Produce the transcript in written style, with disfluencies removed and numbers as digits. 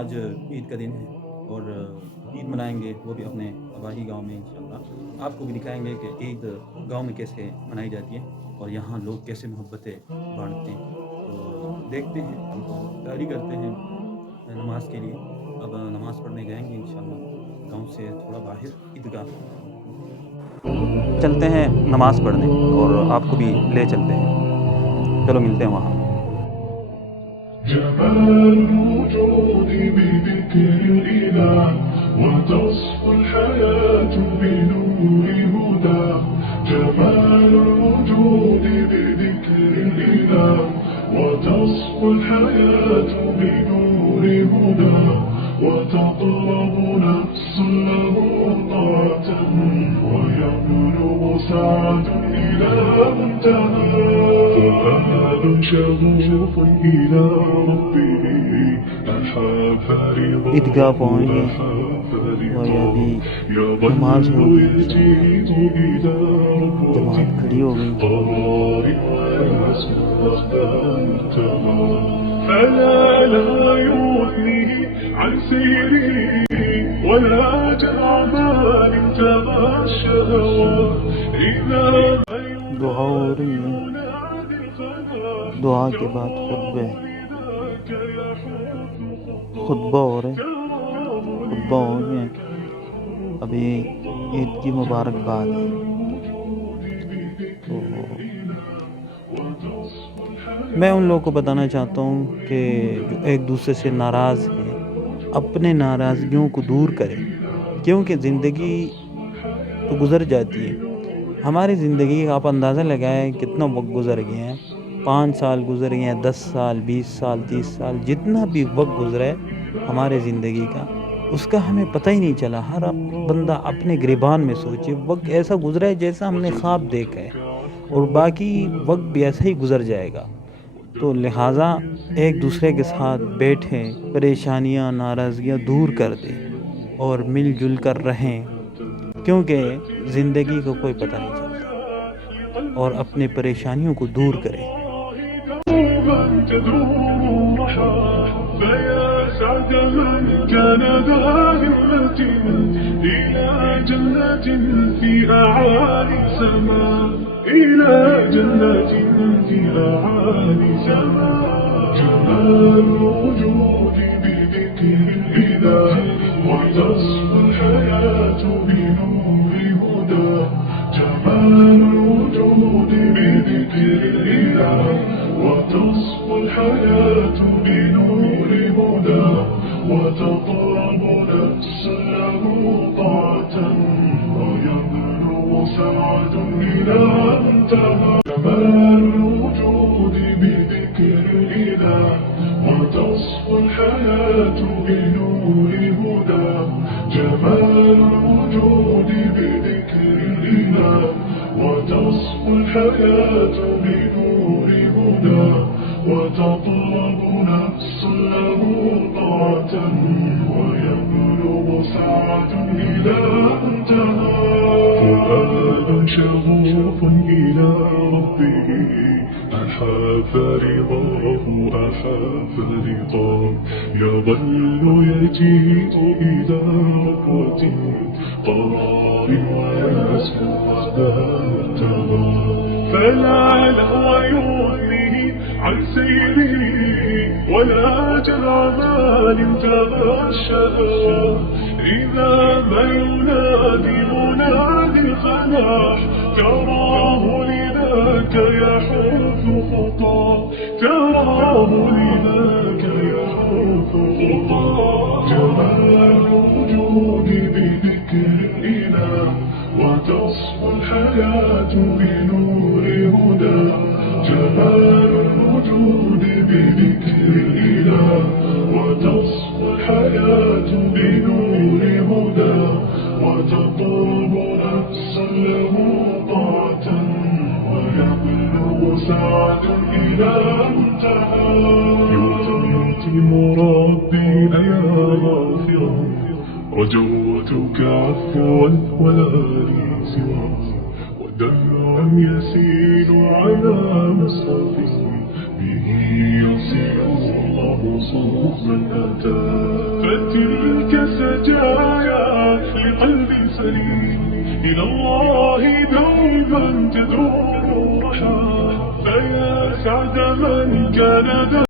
आज ईद का दिन है और ईद मनाएँगे वो भी अपने आबाई गाँव में इंशाअल्लाह। आपको भी दिखाएँगे कि ईद गाँव में कैसे मनाई जाती है और यहाँ लोग कैसे मोहब्बतें बाँटते हैं। तो देखते हैं, हम तो तैयारी करते हैं नमाज़ के लिए। अब नमाज़ पढ़ने जाएँगे इंशाअल्लाह गाँव से थोड़ा बाहर ईदगाह। चलते हैं नमाज़ पढ़ने और आपको भी ले चलते हैं। चलो मिलते हैं वहाँ। جمال الوجود بذكر الإله وتصفو الحياة بنور هدى. جمال الوجود بذكر الإله وتصفو الحياة بنور هدى. وتطلب نفس له طاعة ويبلغ سعد إلى منتهى. فؤاد شغوف إلى ربه أحى فريضا ईदगाह पहुँच गए وأحى और فريضا. अभी يظل नमाज होगी इंशाअल्लाह। يجيء إلى ربوة जमात खड़ी हो गई। قرار ويسمع انتهى. فلا لا يثنيه عن سيره ولا جمال تبع الشهوات. إذا दुआ हो रही है, दुआ के बाद खुतबा हो रहे, खुतबा हो गए। अभी ईद की मुबारकबाद है। तो मैं उन लोगों को बताना चाहता हूँ कि जो एक दूसरे से नाराज़ हैं, अपने नाराज़गियों को दूर करें, क्योंकि ज़िंदगी तो गुज़र जाती है। हमारी ज़िंदगी का आप अंदाज़ा लगाएं कितना वक्त गुज़र गया है। 5 साल गुज़र गए हैं, 10 साल, 20 साल, 30 साल, जितना भी वक्त गुज़रा है हमारे ज़िंदगी का, उसका हमें पता ही नहीं चला। हर बंदा अपने गिरबान में सोचे, वक्त ऐसा गुज़रा है जैसा हमने ख्वाब देखा है, और बाकी वक्त भी ऐसा ही गुज़र जाएगा। तो लिहाजा एक दूसरे के साथ बैठें, परेशानियाँ, नाराज़गियाँ दूर कर दें और मिलजुल कर रहें, क्योंकि ज़िंदगी का कोई पता नहीं चलता। और अपनी परेशानियों को दूर करें। فيا سعد من كان ذا همة إلى جنة في أعالي السماء. إلى جنة في أعالي السماء. جمال الوجود بذكر الإله وتصفو الحياة بنور هدى. جمال الوجود بذكر الإله وتصفو الحياة بنور هدى. وتطلب نفس له طاعة ويبلغ سعد إلى منتهى. جمال الوجود بذكر الإله وتصفو الحياة بنور هدى. جمال الوجود بذكر الإله وتصفو الحياة بنور هدى. وتطلب نفس له طاعة ويبلغ سعد إلى منتهى. فؤاد شغوف إلى ربه أحى فريضاه أحى فريضا. يظل يجيء إلى ربوة قرار ويسمع انتهى. فلا لا يثنيه عن سيره ولا جمال تبع الشهوات. إذا ما ينادي منادي الفلاح تراه لذاك يحوث خطاه. تراه لذاك يحوث خطاه. جمال الوجود بذكر الإله وتصفو الحياة بنور هدى. جمال الوجود بذكر الإله وتصفو الحياة بنور هدى. وتطلب نفسا له طاعة ويبلغ سعد إلى منتهى. يتم ربي يا غافرا رجوتك عفوا ولا لي سوى. ودمع يسيل على مصحفه به يصل الله من أتى. فتلك سجايا لقلب سليم إلى الله دوما تدور الرحى. فيا سعد من كان ذا